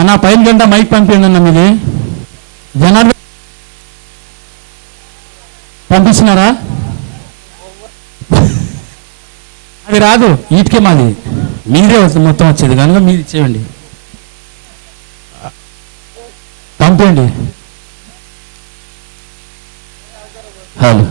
అన్న పైన గంట మైక్ పంపించండి అన్న మీది. జనార్దన్ పంపిస్తున్నారా? అది రాదు, వీటికే మాది మీరే మొత్తం వచ్చేది కనుక మీరు ఇచ్చేయండి, పంపండి. హలో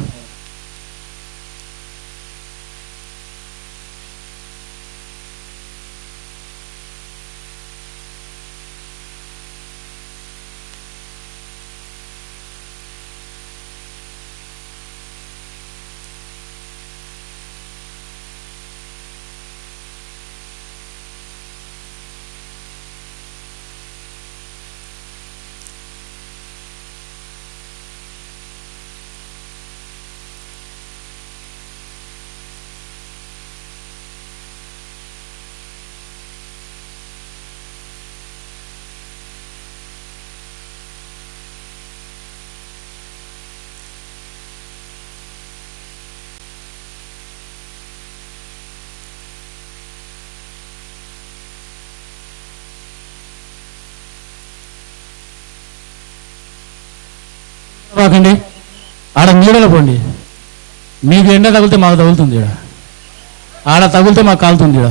రాకండి, ఆడ నీడలో పోండి. మీకు ఎండ తగిలితే మాకు తగులుతుంది, ఈడ ఆడ తగిలితే మాకు కాలుతుంది. ఈడ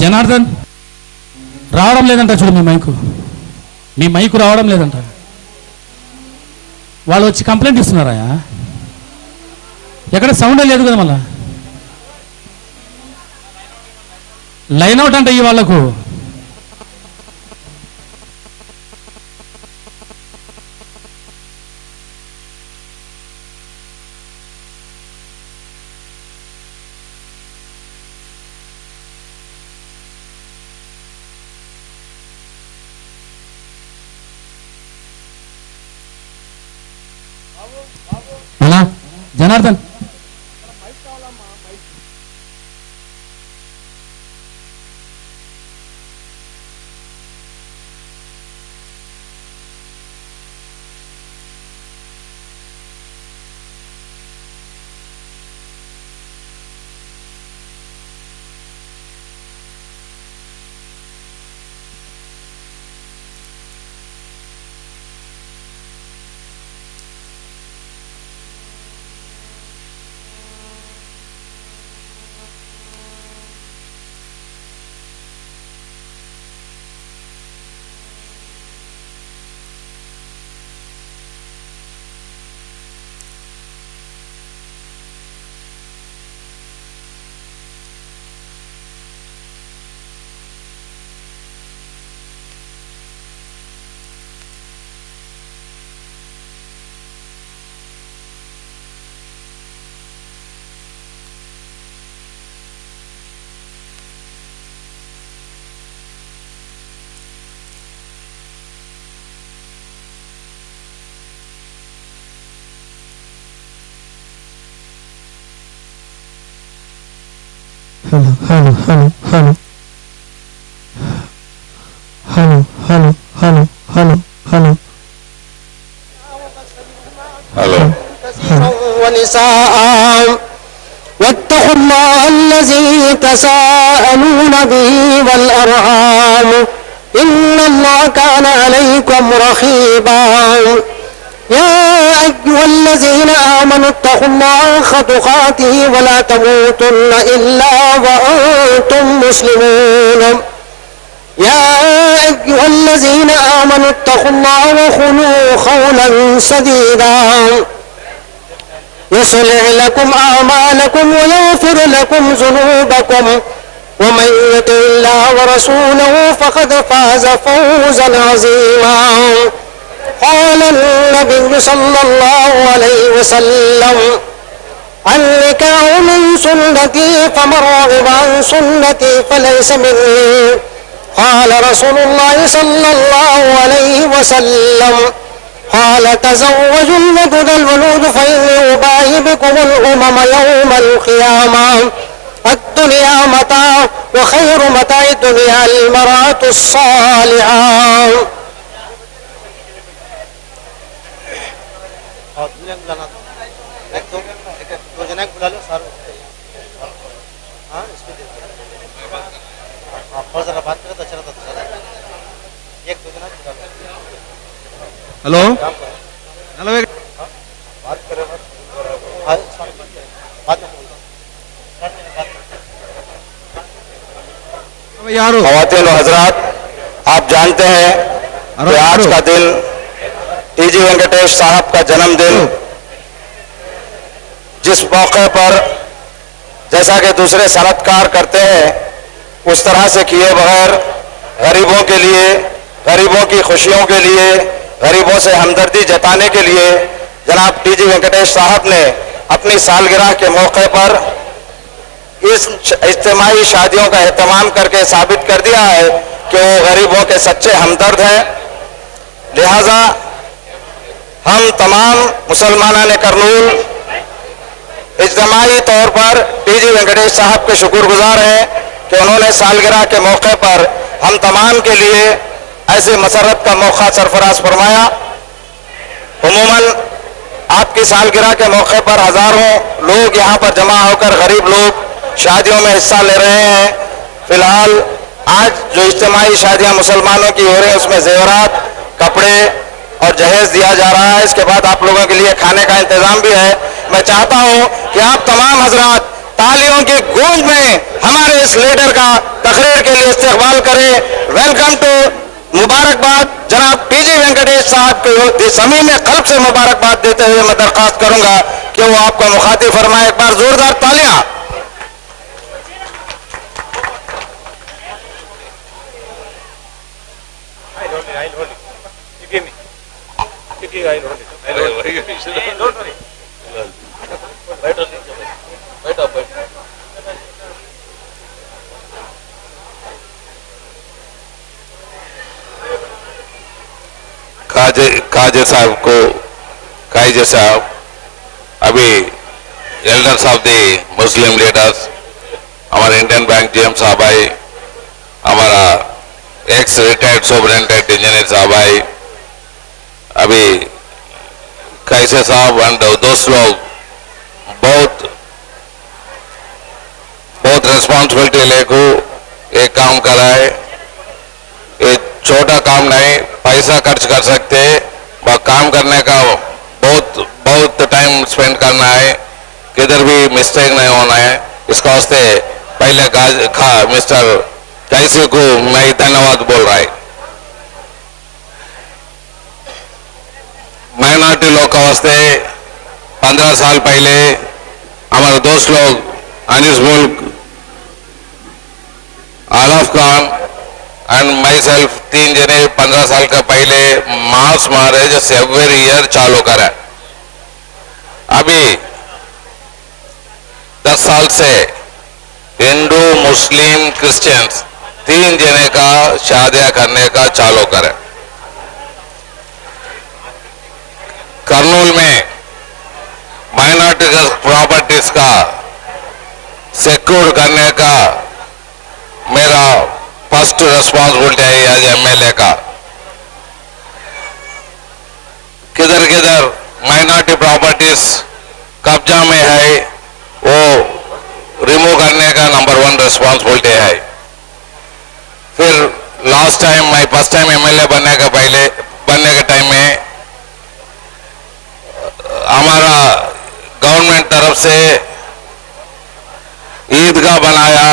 జనార్దన్ రావడం లేదంట, చూడు మీ మైకు రావడం లేదంట. వాళ్ళు వచ్చి కంప్లైంట్ ఇస్తున్నారా? ఎక్కడ సౌండే లేదు కదా, మళ్ళా లైన్ అవుట్ అంట ఈ వాళ్ళకు. Janardhan hello hello hello hello hello hello hello hello hello hello ونساء واتقوا الله الذي تساءلون به والأرحام إن الله كان عليكم رقيبا يا أيها الذين آمنوا اتقوا الله حق تقاته ولا تموتن إلا وأنتم مسلمون يا أيها الذين آمنوا اتقوا الله وقولوا قولا سديدا يصلح لكم أعمالكم ويغفر لكم ذنوبكم ومن يطع الله ورسوله فقد فاز فوزا عظيما قال النبي صلى الله عليه وسلم النكاح من سنتي فمن رغب عن سنتي فليس مني قال رسول الله صلى الله عليه وسلم قال تزوجوا الودود الولود فإني أباهي بكم الأمم يوم القيامة الدنيا متاع وخير متاع الدنيا المرأة الصالحة hello hello यार ख़वातीन और हजरात, आप जानते हैं कि आज का दिन टीजी वेंकटेश साहब का जन्मदिन, जिस मौके पर जैसा कि दूसरे सनतकार करते हैं उस तरह से किए बगैर गरीबों के लिए, गरीबों की खुशियों के लिए, गरीबों से हमदर्दी जताने के लिए जनाब टीजी वेंकटेश साहब ने अपनी सालगिरह के मौके पर इस इज्तिमाई शादियों का एहतमाम करके साबित कर दिया है कि वो गरीबों के सच्चे हमदर्द हैं। लिहाजा हम तमाम मुसलमानान करनूल इज्तिमाई तौर पर टीजी वेंकटेश साहब के शुक्रगुजार हैं कि उन्होंने सालगिरह के मौके पर हम तमाम के लिए ऐसे मसरत का मौका सरफराज फरमाया। उमूमन आपकी सालगिरह के मौके पर हजारों लोग यहाँ पर जमा होकर गरीब लोग शादियों में हिस्सा ले रहे हैं। फिलहाल आज जो इज्तिमाई शादियाँ मुसलमानों की हो रही हैं उसमें जेवरात, कपड़े और जहेज दिया जा रहा है। इसके बाद आप लोगों के लिए खाने का इंतजाम भी है। मैं चाहता हूँ कि आप तमाम हजरात तालियों की गूंज में हमारे इस लीडर का तकरीर के लिए इस्तेकबाल करें। वेलकम टू, मुबारकबाद जनाब टीजी वेंकटेश साहब को ज़मीन में कल्ब से मुबारकबाद देते हुए मैं दरख्वास्त करूंगा कि वो आपको मुखातिब फरमाए। एक बार जोरदार तालियां। काजे साहब को काइजे साहब, अभी elders of the Muslim leaders, हमारे इंडियन बैंक जीएम साहब आई, हमारा एक्स रिटायर्ड सुपरिटेंडेंट इंजीनियर साहब आई, अभी कैसे साहब एंड दोस्त लोग बहुत रेस्पॉन्सिबिलिटी लेकर एक काम करा है। ये छोटा काम नहीं, पैसा खर्च कर सकते, काम करने का बहुत टाइम स्पेंड करना है, किधर भी मिस्टेक नहीं होना है। इसका वास्ते पहले मिस्टर कैसे को मैं धन्यवाद बोल रहा है। माइनॉरिटी लोग का वास्ते 15 साल पहले हमारे दोस्त लोग अनिस मुल्क, आलफ खान एंड माई सेल्फ 3 जने 15 साल का पहले मास मैरिज एवरी ईयर चालू करा। अभी 10 साल से हिंदू, मुस्लिम, क्रिश्चियंस 3 जने का शादियां करने का चालू करा। कर्नूल में माइनॉरिटी प्रॉपर्टीज का सिक्योर करने का मेरा फर्स्ट रिस्पॉन्सिबिलिटी है एज एमएलए का। किधर किधर माइनॉरिटी प्रॉपर्टीज कब्जा में है वो रिमूव करने का नंबर 1 रिस्पॉन्सिबिलिटी है। फिर लास्ट टाइम मैं फर्स्ट टाइम एमएलए बनने के टाइम में हमारा गवर्नमेंट तरफ से ईदगाह बनाया,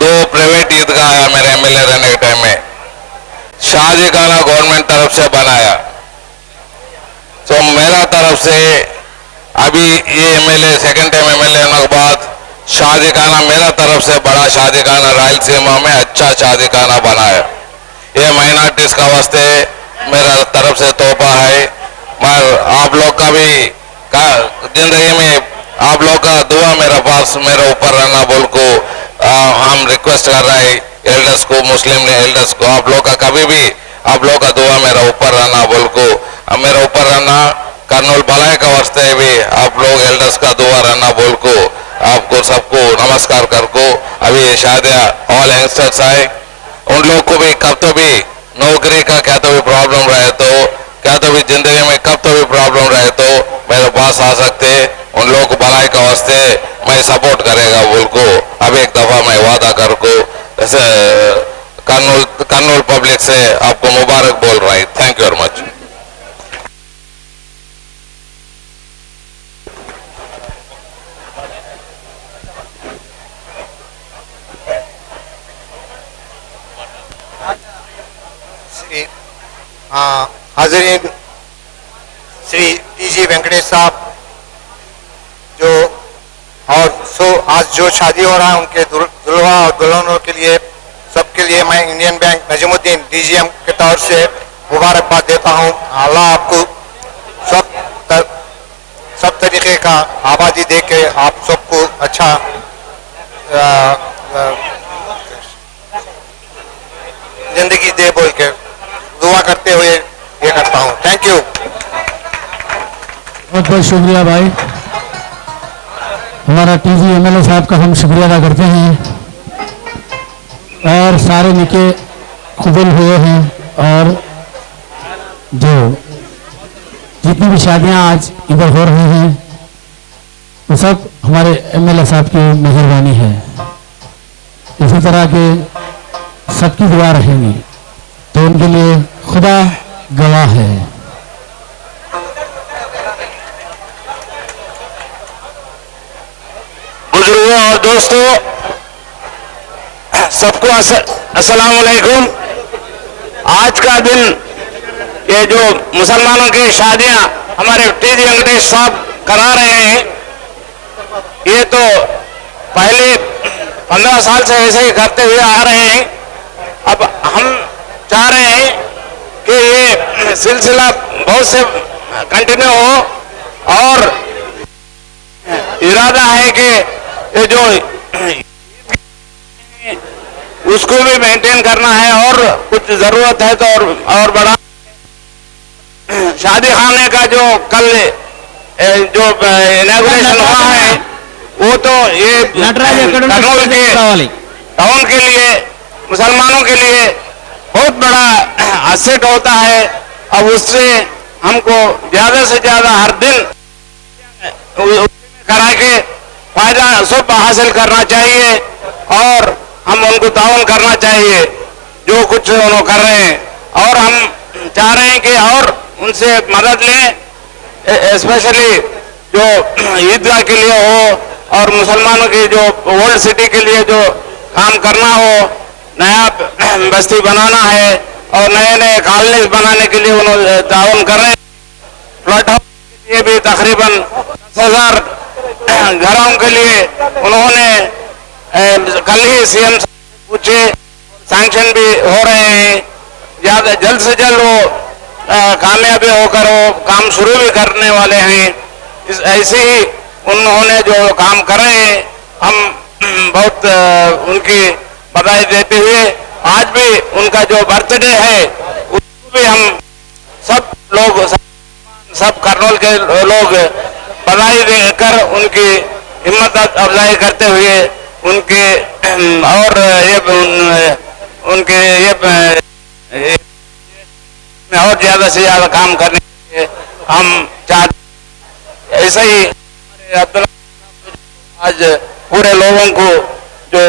2 प्राइवेट ईदगाह आया मेरे एमएलए रहने के टाइम में, शादी खाना गवर्नमेंट तरफ से बनाया। तो मेरा तरफ से अभी ये एमएलए सेकंड टाइम एमएलए होने के बाद शादी खाना मेरा तरफ से बड़ा शादी खाना रायलसीमा में अच्छा शादी खाना बनाया। ये माइनॉरिटीज का वास्ते मेरा तरफ से तोहफा है। मगर आप लोग का भी जिंदगी में आप लोग का दुआ मेरे पास मेरे ऊपर रहना बोल को हम रिक्वेस्ट कर रहे हैं एल्डर्स को, मुस्लिम एल्डर्स को, आप लोग का कभी भी आप लोग का दुआ मेरा ऊपर रहना बोल को, मेरा ऊपर रहना कर्नूल भलाई का वास्ते भी आप लोग एल्डर्स का दुआ रहना बोल को आपको सबको नमस्कार कर को। अभी शादियाँ ऑल यंगस्टर्स आए, उन लोग को भी कब तो भी नौकरी का क्या तो भी प्रॉब्लम रहे तो क्या तो भी जिंदगी में कब तो भी प्रॉब्लम रहे तो मेरे पास आ सकते, उन लोग को भलाई का वास्ते मैं सपोर्ट करेगा बोल को अब एक दफा मैं वादा कर को ऐसे कर्नूल पब्लिक से आपको मुबारक बोल रहा है। Thank you very much. हाज़रीन, श्री टीजी वेंकटेश साहब जो और आज जो शादी हो रहा है उनके दुल्हा और दुल्हनों के लिए सबके लिए मैं इंडियन बैंक नजीमुद्दीन डीजीएम के तौर से मुबारकबाद देता हूं। अल्लाह आपको सब तरीके का आबादी दे के आप सबको अच्छा जिंदगी दे बोल के दुआ करते हुए ये करता हूँ। Thank you. बहुत बहुत शुक्रिया भाई, हमारा टीजी एमएलए साहब का हम शुक्रिया अदा करते हैं। और सारे निके कबूल हुए हैं और जो जितनी भी शादियां आज इधर हो रही हैं वो सब हमारे एमएलए साहब की मेहरबानी है। इसी तरह के सबकी दुआ रहेंगी तो उनके लिए खुदा गवाह है। बुजुर्गों और दोस्तों सबको अस्सलाम वालेकुम। आज का दिन ये जो मुसलमानों की शादियां हमारे टीजी वेंकटेश साहब करा रहे हैं, ये तो पहले 15 साल से ऐसे ही करते हुए आ रहे हैं। अब हम चाह रहे हैं कि ये सिलसिला बहुत से कंटिन्यू हो और इरादा है कि ये जो उसको भी मेंटेन करना है और कुछ जरूरत है तो और बड़ा शादी खाने का जो कल जो इनॉग्रेशन हुआ है वो तो ये कर्नूल के टाउन के लिए मुसलमानों के लिए बहुत बड़ा असेट होता है। अब उससे हमको ज्यादा से ज्यादा हर दिन करा के फायदा सब हासिल करना चाहिए और हम उनको ताउन करना चाहिए जो कुछ उन्होंने कर रहे हैं। और हम चाह रहे हैं कि और उनसे मदद लें, स्पेशली जो ईदगाह के लिए हो और मुसलमानों की जो ओल्ड सिटी के लिए जो काम करना हो, नया बस्ती बनाना है और नए नए कॉलेज बनाने के लिए उन्होंने ताउन कर रहे हैं। फ्लड हाउस के लिए भी तकरीबन 10,000 घरों के लिए उन्होंने कल ही सीएम पूछे, सैंक्शन भी हो रहे हैं। ज्यादा जल्द से जल्द वो कामयाबी होकर वो काम शुरू भी करने वाले हैं। ऐसे ही उन्होंने जो काम कर रहे हैं हम बहुत उनकी बधाई देते हुए आज भी उनका जो बर्थडे है उसको भी हम सब लोग सब कर्नूल के लोग बधाई देकर उनकी हिम्मत अफजाई करते हुए उनके और उनके ये और ज्यादा से ज्यादा काम करने के लिए हम चाहते। ऐसे ही अब्दुल्ला आज पूरे लोगों को जो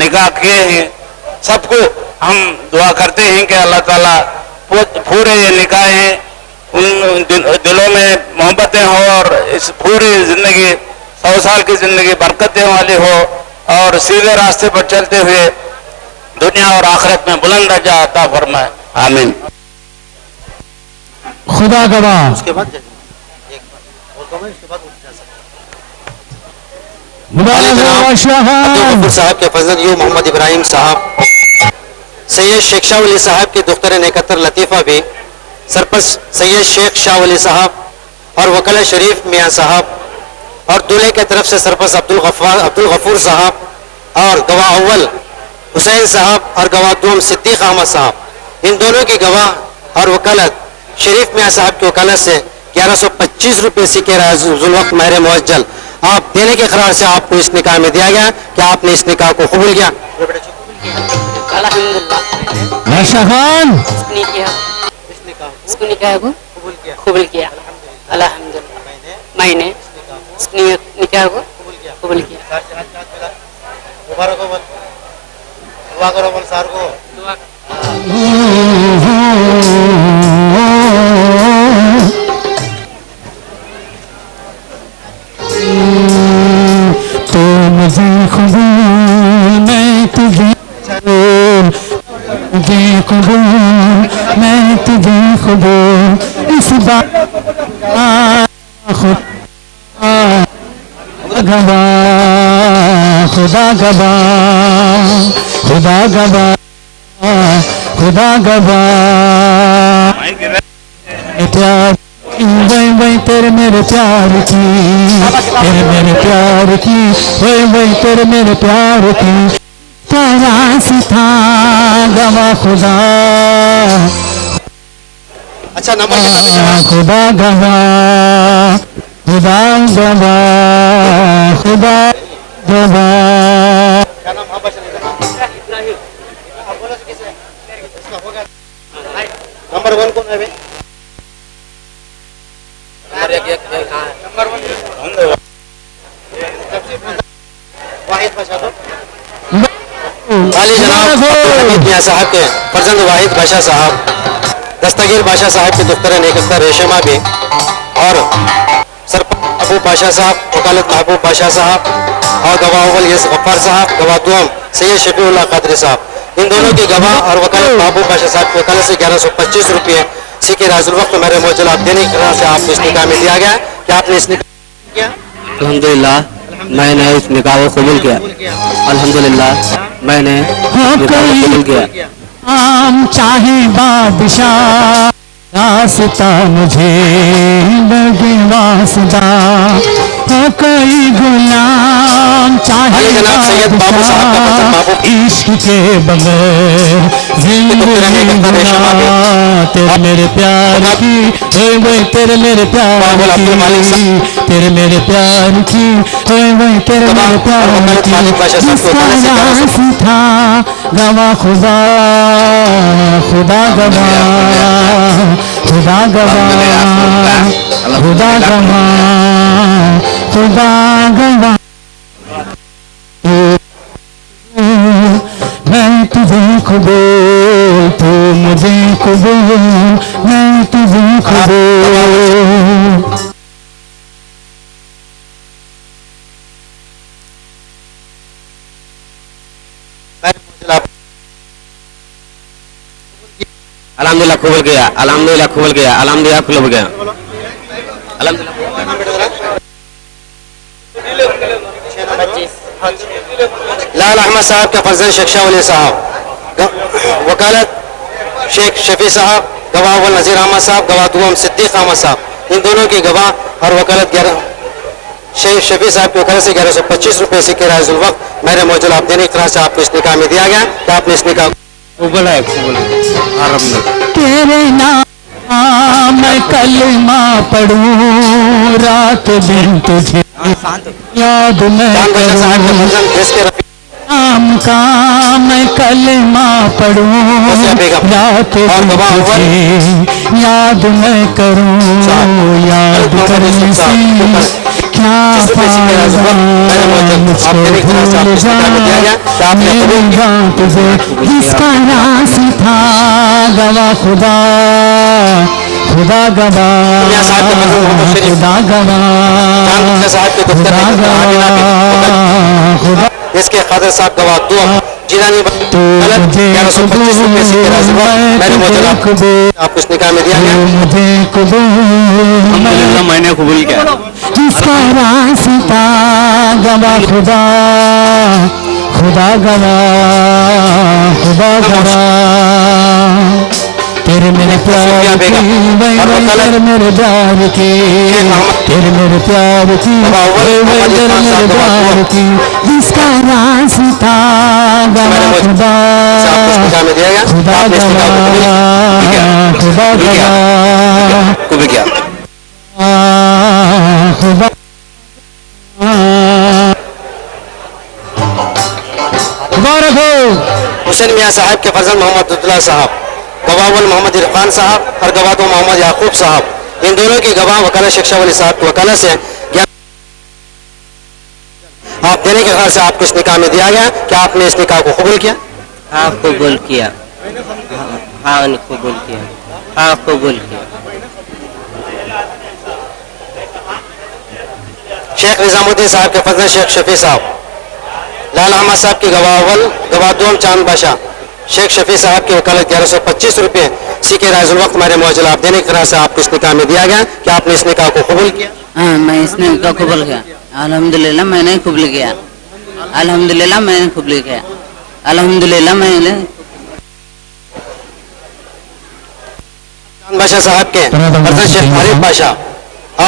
निकाह किए हैं सबको हम दुआ करते हैं कि अल्लाह ताला पूरे ये निकाह हैं उन दिलों में मोहब्बतें हो और इस पूरी जिंदगी 100 साल की जिंदगी बरकतें वाली हो और सीधे रास्ते पर चलते हुए दुनिया और आखिरत में बुलंद दर्जा अता फरमाए, आमीन। खुदा गवाह उसके बाद एक बार उसके बाद मुबारक साहब के फजल यू मोहम्मद इब्राहिम साहब, सैयद शेख शाह वली साहब के दुख्तर नेकतर लतीफ़ा भी, सरपंच सैयद शेख शाह वली साहब और वकला शरीफ मियाँ साहब और दूल्हे के तरफ से सरपंच अब्दुल गफूर साहब और गवाह अव्वल हुसैन साहब और गवाह दूम सिद्दीक अहमद साहब, इन दोनों की गवाह और वकालत शरीफ मियाँ साहब की वकालत से 1125 रुपये सिक्के वक्त महर मुअज्जल आप देने के करार से आपको इस निकाह में दिया गया कि आपने इस निकाह को कबूल किया। बादशाह खान इसको निकाह को कबूल किया अल्हम्दुलिल्लाह। मैंने इस निकाह को कबूल किया। दुआ करो बोल सार को। तो मुझे कबूल मैं तुझे कबूल मैं तुझे कबूल इस बात गवा खुदा गवा खुदा गवा खुदा गवा प्यार वही तेरे मेरे प्यार की तेरे मेरे प्यार की वही तेरे मेरे प्यार की तेरा था गवा खुदा अच्छा नंबर खुदा गवा खुदा गवा खुदा गवा। क्या नाम हाँ बच्चा नंबर 1 कौन है भाई? वाहिद बादशाह तो वाली जनाब मियां साहब के फर्जंद वाहिद बादशाह साहब, दस्तगीर बादशाह साहब के दुख्तर नेकतर रेशमा भी और सरपंच महबूब बादशाह साहब, वकालत महबूब बादशाह साहब और गवाह अव्वल यस गफ्फार साहब, गवाह दुआम सैयद शफीउल्लाह कादरी साहब, इन दोनों की गवाह और वकालत महबूब बादशाह साहब की वकालत से 1125 रुपये सिक्के राजुल वक्त मेरे मौजूद आप देने की से आपको इस निकाह में दिया गया कि आपने इस निकाह किया। अल्हम्दुलिल्लाह मैंने इस निकाह को कबूल किया। अल्हम्दुलिल्लाह मैंने कबूल किया। आम चाहे बादशाह रास्ता मुझे लगे वास्ता हो कोई गुलाम चाहे जनाब सैयद बाबू साहब का फर्जंद महबूब इश्क के बगैर जिंदगी तेरे मेरे प्यार की वही तेरे मेरे प्यार की तेरे मेरे प्यार की वही तेरे मेरे प्यार की था गवा खुदा खुदा गवा खुदा गवा खुदा गवा खुदा गवा मैं तुझे कबूल तू मुझे कबूल मैं तुझे कबूल। अल्हम्दुलिल्लाह कबूल किया। अल्हम्दुलिल्लाह कबूल किया। अल्हम्दुलिल्लाह कबूल किया। लाल अहमद साहब के फर्जंद शेख शाह वली साहब, वकालत शेख शफी साहब, गवाह अव्वल नजीर अहमद साहब, गवाह दुआम सिद्दीक अहमद साहब, इन दोनों की गवाह और वकालत शेख शफी साहब की वकालत से 1125 रुपये सिक्के राजुल वक्त मेरे मौजूद आप देने की तरह से आपको इस निकाह में दिया गया कि आपने इस निकाह तेरे नाम मैं कलमा पढ़ूं रात दिन तुझे याद में चांद बादशाह साहब के फर्जंद देश के रफी नाम का मैं कलमा पढ़ूं या तो तुझे याद मैं करूं याद करने से क्या फायदा मुझको भूल जा मेरी बात से जिसका रास था गवा खुदा खुदा गवा खुदा गवा खुदा गवा खुदा इसके खादर साहब गवाह दुआ जिलानी मैंने मौजूद आपको इस निकाह में दिया गया। अल्हम्दुलिल्लाह मैंने कबूल किया। जिसका रास्ता गवा खुदा खुदा गवा खुदा गवा तेरे मेरे प्यार की तेरे मेरे प्यार की तेरे मेरे प्यार की तेरे मेरे प्यार की जिसका रास्ता गवा खुदा खुदा गवा खुदा गवा कबूल किया। खुदा मुबारक हो। हुसैन मियाँ साहब के फर्जंद मोहम्मद अब्दुल्ला साहब, गवाह मोहम्मद इरफान साहब और गवाह मोहम्मद याकूब साहब, इन दोनों की गवाह वकालत शेख शाह वली साहब की वकालत से आप देने के ख्याल से आपको इस निकाह में दिया गया। क्या आपने इस निकाह को कबूल किया? हाँ कबूल किया। हाँ कबूल किया। हाँ कबूल किया। शेख निजामुद्दीन साहब के फर्जंद शेख शफी साहब, लाल अहमद साहब की गवाह अव्वल गवाह दोम चांद बादशाह शेख शफी साहब की वकालत 1125 रुपये सीके राजुल वक्त हमारे मौजूद आप देने की तरह से आपको इस निकाह में दिया गया। क्या आपने इस निकाह को कबूल किया? हाँ मैं इस निकाह को कबूल किया। अल्हम्दुलिल्लाह मैंने कबूल किया। अल्हम्दुलिल्लाह मैंने कबूल किया। अल्हम्दुलिल्लाह मैंने चांद बादशाह साहब के फर्जंद शेख आरिफ बादशाह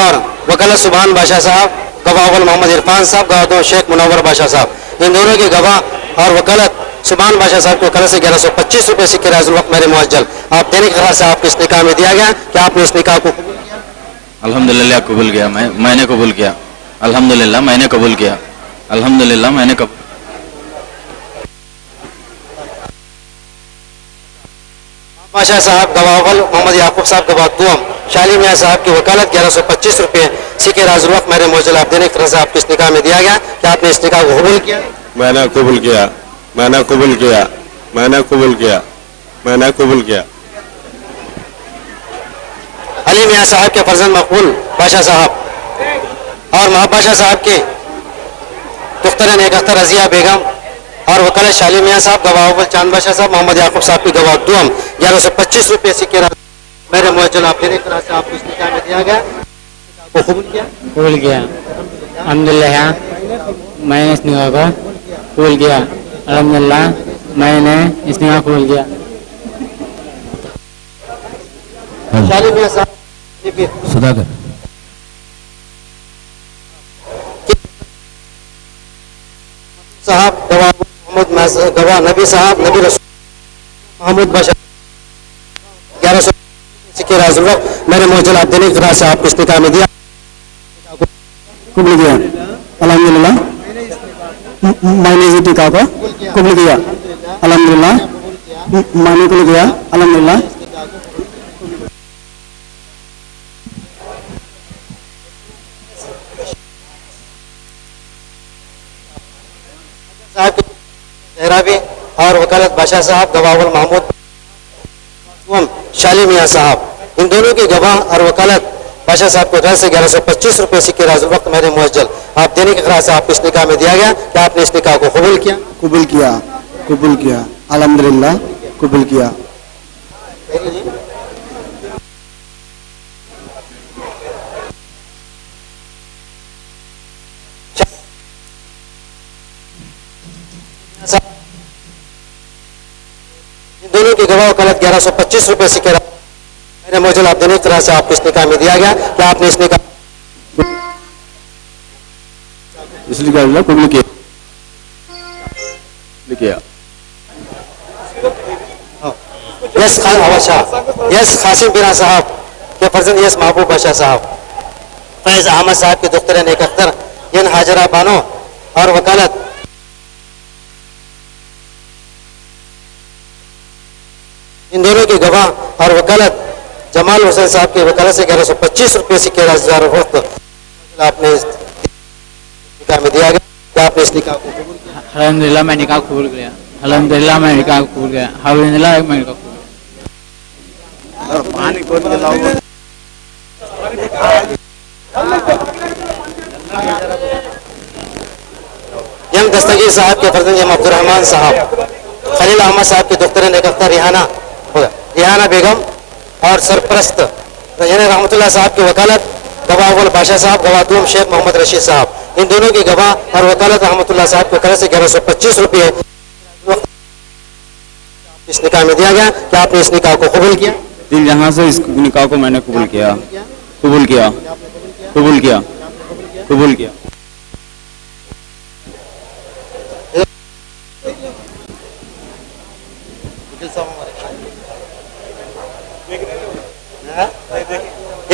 और वकालत सुभान बादशाह साहब, गवाह अव्वल मोहम्मद इरफान साहब, गवाह दो शेख मुनव्वर बादशाह साहब, इन दोनों की गवाह और वकालत सुभान बादशाह साहब की वकालत से 1125 रुपये सिक्के राजुल वक्त मेरे मुअज्जल आप देने के ख्याल से आपको इस निकाह में दिया गया। क्या आपने इस निकाह को कबूल किया? अल्हम्दुलिल्लाह कबूल किया। मैंने कबूल किया। अल्हम्दुलिल्लाह मैंने कबूल किया। अल्हम्दुलिल्लाह मैंने कबूल। बादशाह साहब गवाह अव्वल मोहम्मद याकूब साहब गवाह दुम शाली मियाँ साहब की वकालत 1125 रुपये सिक्के राजुल वक्त मेरे मुअज्जल आप देने की तरह से आपको इस निकाह में दिया गया। क्या आपने इस निकाह को कबूल किया? मैंने कबूल किया। मैंने कबूल किया। मैंने कबूल किया। मैंने कबूल किया। अली मियाँ साहब के फर्जंद मकबूल बादशाह साहब और महब बादशाह साहब की दुख्तर नेक अख्तर रजिया बेगम और वकालत शाली मियाँ साहब, गवाह अव्वल चांद बादशाह साहब, मोहम्मद याकूब साहब की गवाह दुम 1125 रुपये सिक्के मेरे मुअज्जल आप देने की तरह से आपको इस निकाह में दिया गया। को कबूल किया? कबूल किया। अल्हम्दुलिल्लाह मैंने इस निकाह को कबूल किया। अल्हम्दुलिल्लाह मैंने इस निकाह को कबूल किया। शाली मियाँ साहब सुधाकर साहब, गवाह मोहम्मद गवाह नबी साहब, नबी रसूल मोहम्मद बादशाह 1100 सिक्के राजुल वक्त मेरे मुअज्जल आप देने की तरह से आपको इस निकाह में दिया। कबूल किया। अल्हम्दुलिल्लाह मैंने इस निकाह को कबूल किया। अल्हम्दुलिल्लाह मैंने कबूल किया। अल्हम्दुलिल्लाह साहब के जहरावी और वकालत बादशाह साहब, गवाह अव्वल महमूद शाली मियाँ साहब, इन दोनों की गवाह और वकालत बादशाह साहब को घर से 1125 रुपये सिक्के राजुल वक्त मेरे मुअज्जल आप देने के ख्याल से आपको इस निकाह में दिया गया। क्या आपने इस निकाह को कबूल किया? कबूल किया। कबूल किया। अल्हम्दुलिल्लाह कबूल किया। दोनों की गवाह वकालत 1125 रुपये सिक्के मेरे मुअज्जल आप देने की तरह से आपको इस निकाह में दिया गया। क्या आपने इस निकाह इसलिए कबूल किया। यस कासिम बिना साहब के फर्जंद यस महबूब बादशाह साहब, फैज अहमद साहब के दुख्तर नेक अख्तर इन हाजरा बानो और वकालत इन दोनों की गवाह और वकालत जमाल हुसैन साहब की वकालत से 1125 रुपये सिक्के हजार वक्त आपने इस निकाह में दिया गया। क्या आपने इस निकाह को कबूल किया? अल्हम्दुलिल्लाह मैं निकाह कबूल किया। अल्हम्दुलिल्लाह मैं निकाह कबूल किया। अल्हम्दुलिल्लाह मैं निकाह कबूल यम दस्तगीर साहब के फर्जंद यम अब्दुर्रहमान साहब खलील अहमद साहब की दुख्तर नेकफ्ता रिहाना बेगम और सरप्रस्त यानी रहमतुल्लाह साहब की वकालत गवाह अव्वल बादशाह साहब, गवाह दूम शेख मोहम्मद रशीद साहब, इन दोनों की गवाह और वकालत रहमतुल्लाह साहब की वकालत से 1125 रुपये इस निकाह में दिया गया। क्या आपने इस निकाह को कबूल किया? दिल जहां से इस निकाह को मैंने कबूल किया, कबूल किया, कबूल किया, कबूल किया।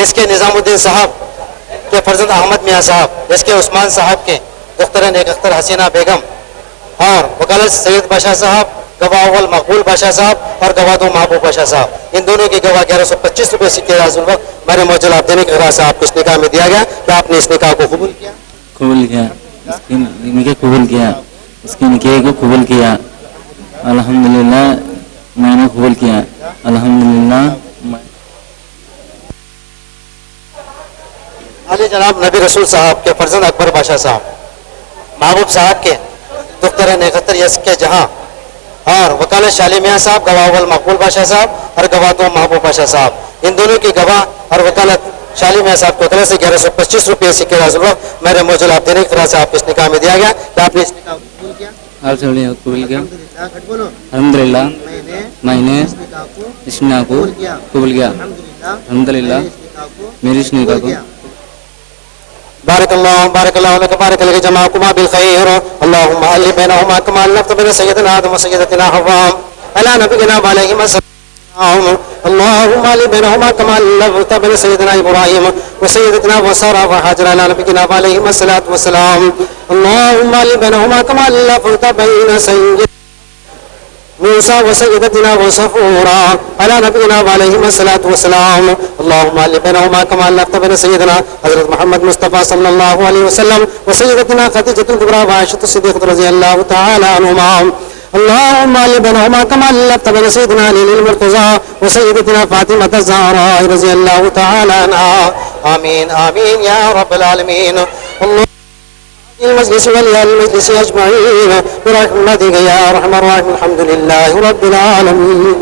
इसके निजामुद्दीन साहब के फर्जंद अहमद मियाँ साहब, इसके उस्मान साहब के दुख्तर नेकख्तर हसीना बेगम और वकालत सैयद बादशाह साहब, गवाह अव्वल मकबूल बादशाह साहब और गवाह दो महबूब बादशाह साहब, इन दोनों की गवाह 1125 रुपये सिक्के वक्त मेरे मौजूद आप देने के खिलाफ से आपको इस निकाह में दिया गया। क्या आपने इस निकाह को कबूल किया? कबूल किया, निकाह कबूल किया, इसके निकाह को कबूल किया। अल्हम्दुलिल्लाह मैंने कबूल किया। अल्हम्दुलिल्लाह। अली जनाब नबी रसूल साहब के फर्जंद अकबर बादशाह साहब, महबूब साहब के दुख्तर नेकख्तर यसके जहां और वकालत शाली मियाँ साहब, गवाह अव्वल मकबूल बादशाह साहब और गवाह दो महबूब बादशाह साहब, इन दोनों की गवाह और वकालत शाली मियाँ साहब को से 1125 रुपये सिक्के मेरे मौजूद आप देने की तरह से आपको इस निकाह में दिया गया। क्या आपने इस निकाह को कबूल किया? कबूल किया। अल्हम्दुलिल्लाह मैंने इस निकाह को कबूल किया। अल्हम्दुलिल्लाह मेरी इस निकाह को बारकल्लाहु बारकल्लाहु लक बारक लक जमाकुमा बिल खैर अल्लाहुम्मा अल्लिफ बैनहुमा कमा अल्लफ्त बैन सय्यदना आदम व सय्यदतना हव्वा अला नबियिना व अलैहिम अस्सलाम अल्लाहुम्मा अल्लिफ बैनहुमा कमा अल्लफ्त बैन सय्यदना इब्राहीम व सय्यदतना व सारा व हाजरा अला नबियिना व अलैहिम अस्सलातु वस्सलाम अल्लाहुम्मा अल्लिफ बैनहुमा कमा अल्लफ्त बैन सय्यदना मूसा व सय्यदतना व सफूरा अला नबियिना व अलैहिम अस्सलातु वस्सलाम अल्लाहुम्मा अल्लिफ बैनहुमा कमा अल्लफ्त बैन सय्यदना हज़रत मोहम्मद मुस्तफ़ा सल्लल्लाहु अलैहि वसल्लम व सय्यदतना खदीजतुल कुबरा व आयशतुस सिद्दीक़ा रज़ियल्लाहु तआला अन्हुमा अल्लाहुम्मा अल्लिफ बैनहुमा कमा अल्लफ्त बैन सय्यदना अलील मुर्तज़ा व सय्यदतना फातिमा ज़हरा रज़ियल्लाहु तआला अन्हा आमीन आमीन या रब्बल आलमीन। المجلس والمجلس أجمعين برحمتك يا أرحم الراحمين الحمد لله رب العالمين.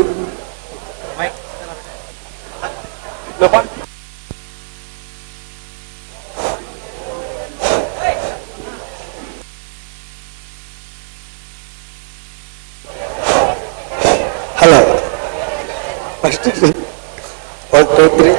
Hello. 1, 2, 3.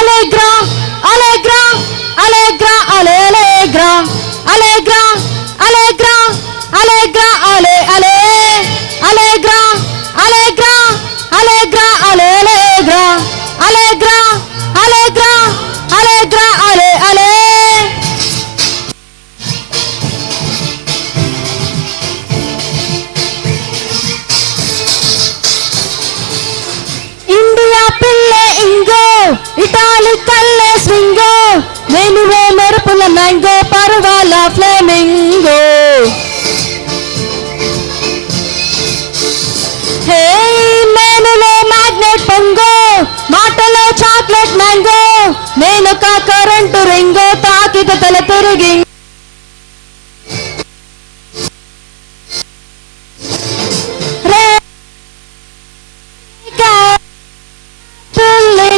Allegra, allegra, allegra, allegra, allegra, allegra, allegra, alle, alle, allegra, allegra, allegra, alle. ఇటాలి కల్లే స్వింగో వెనువే మెరుపుల మ్యాంగో పర్వాల ఫ్లేమింగో హే మేనులో మ్యాగ్నెట్ పొంగో మాటలో చాక్లెట్ మ్యాంగో నేనొక కరెంటు రింగో తాకిత తల తిరిగి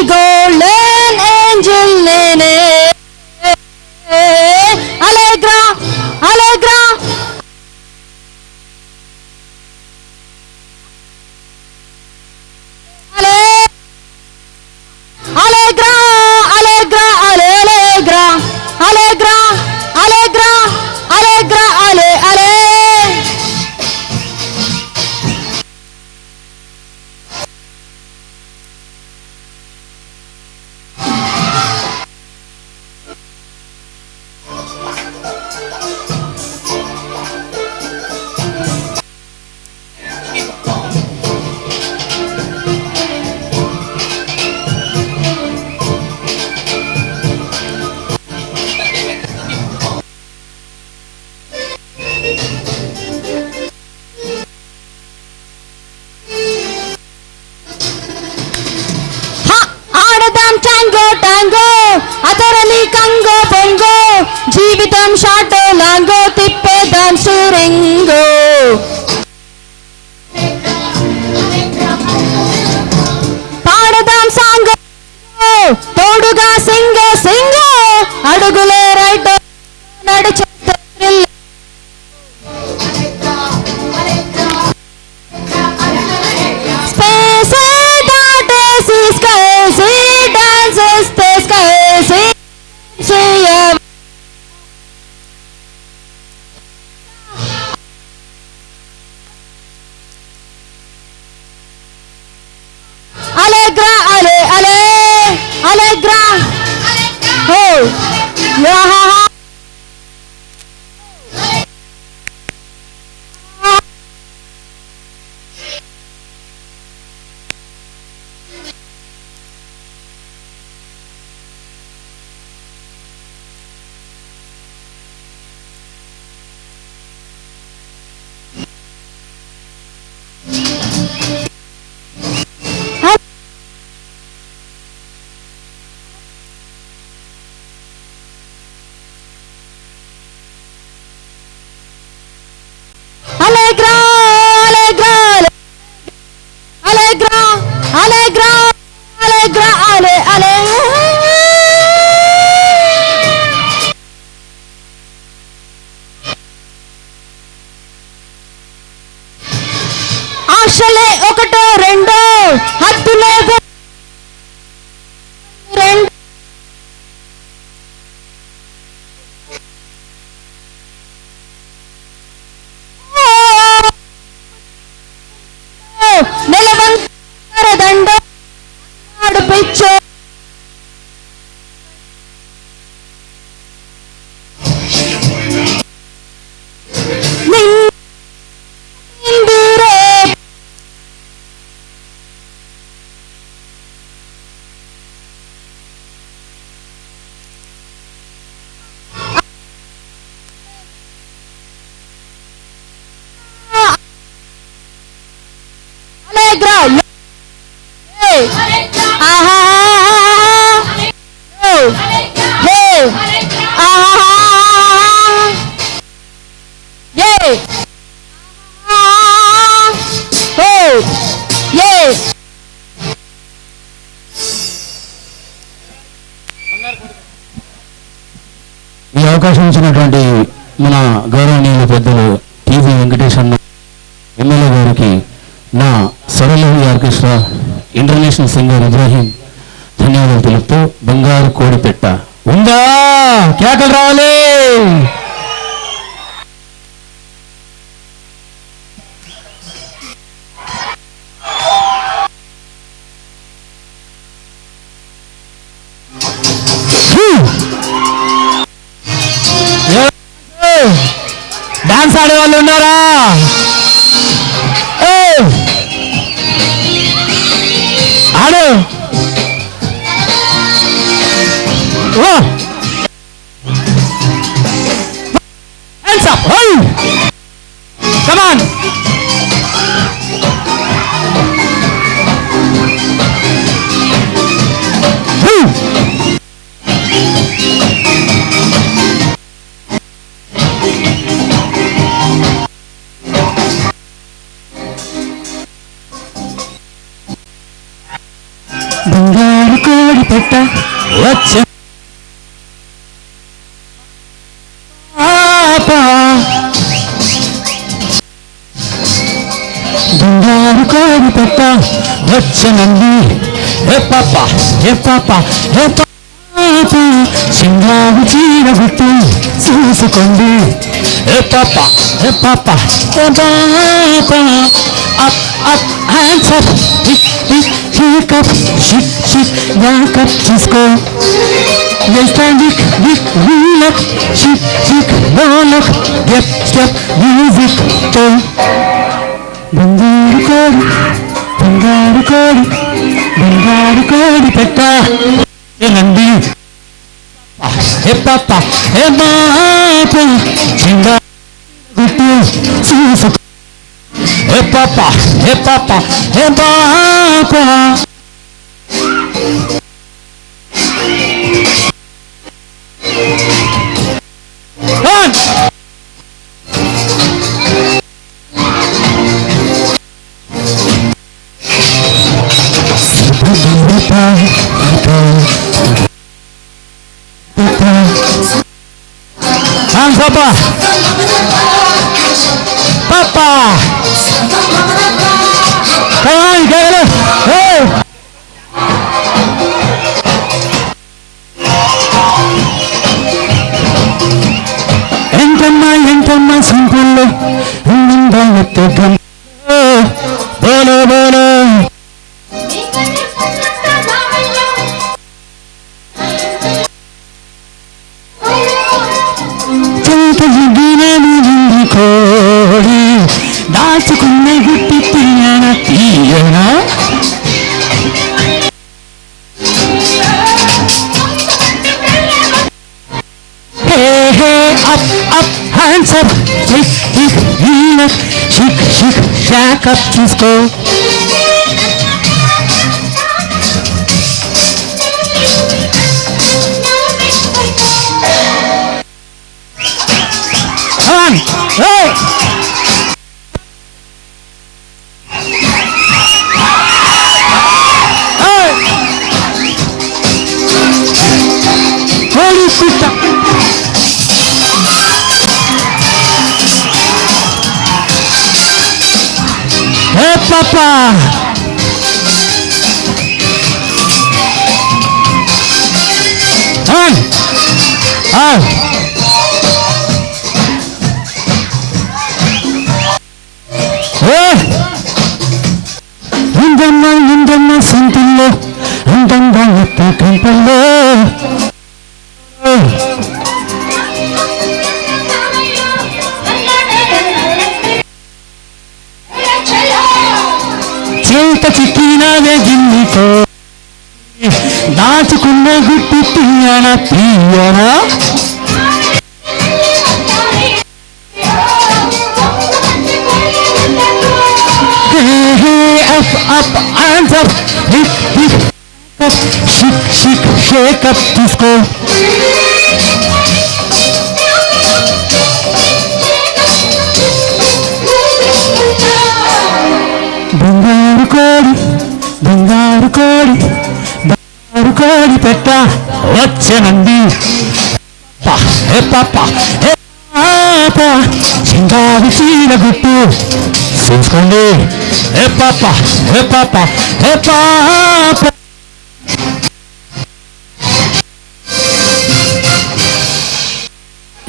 golden angel nene allegra allegra allegra allegra allegra allegra allegra allegra alle alle tango tango adarani kango bongo జీవితం షాటో లాంగో తిప్పేదాం సురింగో పాడదాం సాంగో తోడుగా సింగో సింగో అడుగులే right నడిచే థ్రిల్ స్పేస్ దాటేసి skies dances the skies see allegra alle alle allegra oh yeah allegra allegra allegra allegra allegra alle alle ఆశలే ఒకటో రెండో హద్దులే రెండు నిలవంకరదండ పిచ్చో allegra hey aha oh hey aha yeah oh yeah ఈ అవకాశం ఇచ్చినటువంటి మన గౌరవనీయుల పెద్దలు టీజీ వెంకటేశ్వర ఎమ్మెల్యే గారికి నా సరళవి ఆర్కెస్ట్రా ఇంటర్నేషనల్ సింగర్ ఇబ్రాహీం ధన్యవాదాలు తెలుపుతూ బంగారు కోడిపెట్ట ఉందా కేకలు రావాలి డాన్స్ ఆడే వాళ్ళు ఉన్నారా ఆడు బంగారు కోడి పెట్ట వచ్చ బంగారు కోడి పెట్ట వచ్చనండి ఏ పాప ఏ పాప ఏ పాప సింగారు చీర గుట్టు చూసుకోండి ఏ పాప ఏ పాప ఏ పాప up up hands up shake up షిక్ షిక్ బ్యాక్ అప్ చూసుకో విక్ వీలక్ షిక్ షిక్ రోలక్ గెప్ స్టెప్ మ్యూజిక్ తో బంగారు కోడి బంగారు కోడి బంగారు కోడి పెట్ట నంది ఏ పాప ఏ బాప చింగా గుట్టు చూసుకో ఏ పాప ఏ పాప ఏ బాప Papa! Papa! Come on, get it! Hey! Entama simple, Bolo, bolo. దాచుకున్న గుట్టి తీయన తీయన hey hey up up hands up షిక్ షిక్ వీలక్ షిక్ షిక్ షాక్ అప్ చూసుకో Hey! Holy Sita! Hey, Papa! On! On! Indama sentillo, andando a campanlo. Cinta cikina de ginniko, dachukunna gutti tiyana tiyana. Up, hands up, hip, up, shake, shake up, disco. Bangaru kodi petta, వచ్చనండి ఏ పాప ఏ పాప సింగారు చీర గుట్టు చూసుకోండి ఏ పాప ఏ పాప ఏ పాప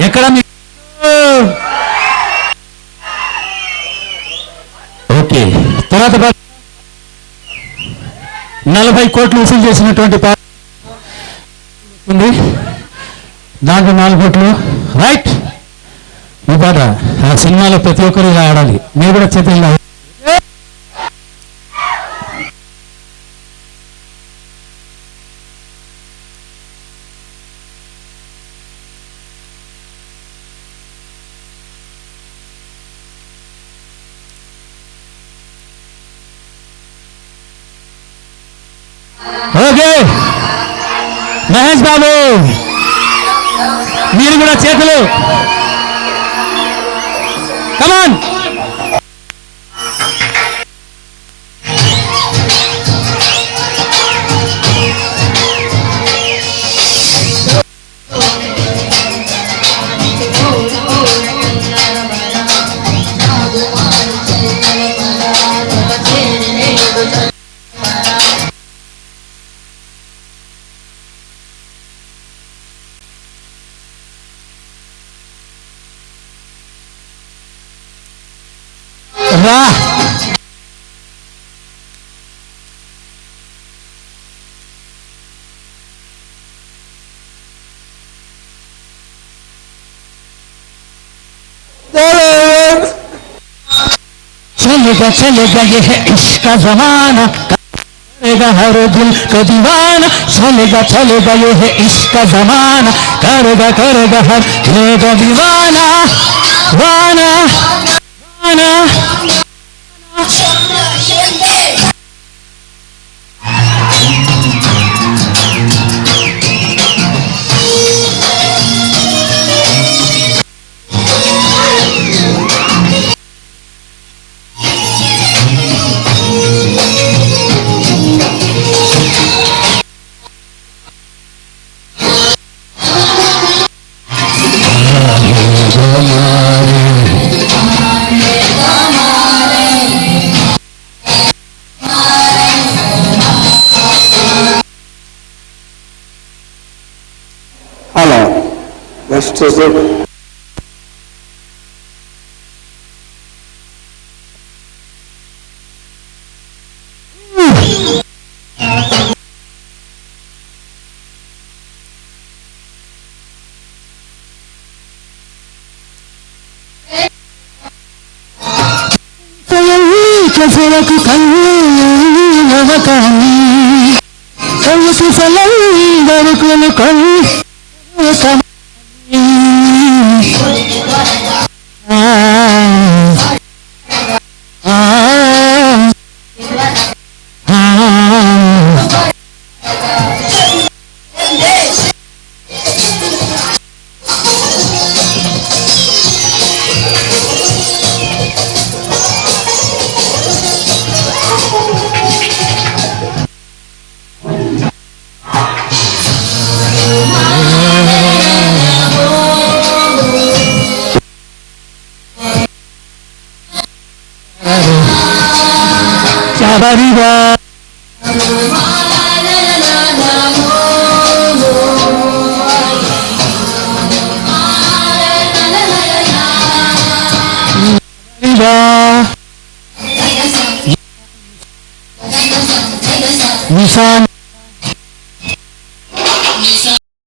ఎక్కడ ఓకే తర్వాత 40 కోట్లు వసూలు చేసినటువంటి ఉంది దాంట్లో 4 కోట్లు రైట్ ఈ పాట ఆ సినిమాలో ప్రతి ఒక్కరు ఇలా ఆడాలి మీరు కూడా చేతులు ఓకే మహేష్ బాబు మీరు కూడా చేతులు కమాన్ वाह चलेगा ये है इश्क का जमाना करेगा हर दिल का दीवाना चलेगा ये है इश्क का जमाना करेगा हर दिल का दीवाना वाना वाना Hello. Let's just look. Arriba. Arriba. Nisan.